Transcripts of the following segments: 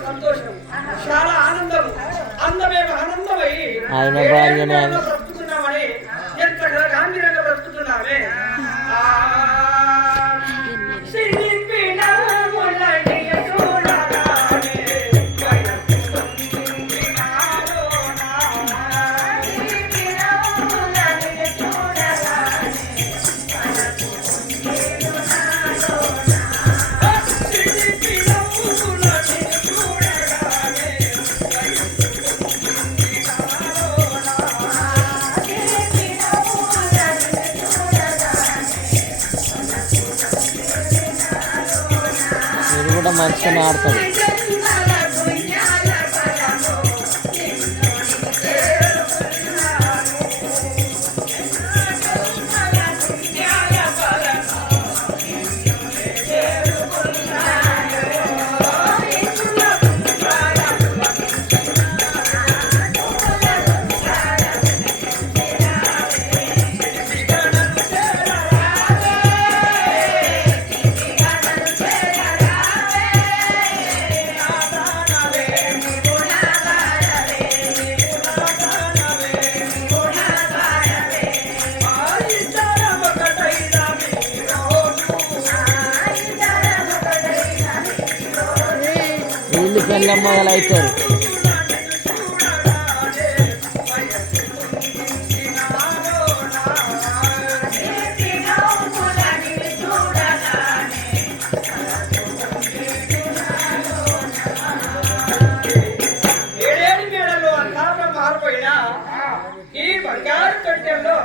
సంతోషం చాలా ఆనందం అందమే ఆనందమై బ్రతుకుతున్నామని ఎంత గాంభీర్యంగా బ్రతుకుతున్నామే. కూడా మంచిగా ఆడతాడు. వీళ్ళు పెళ్ళమ్మ అవుతారు. ఈ బంగారు తొట్టెల్లో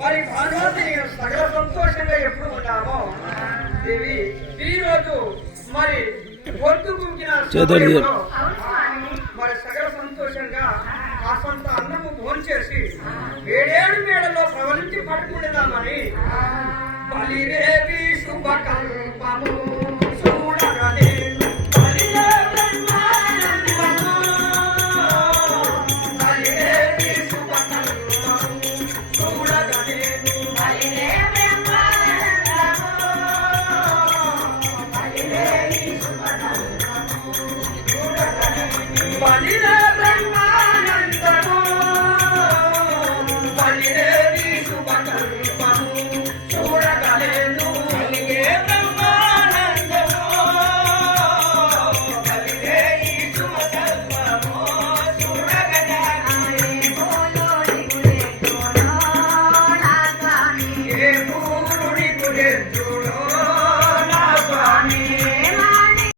మరి భానుమతి సకల సంతోషంగా ఎప్పుడు ఉన్నామో దేవి ఈ రోజు మరి పొద్దు కూకిన మరి సకల సంతోషంగా కాసంత అన్నము భోంచేసి ఏడేడు మేడలో ప్రవలించి పట్టుకుంటున్నామని బలిరేవి శుభకల్పము చూడగలే Valida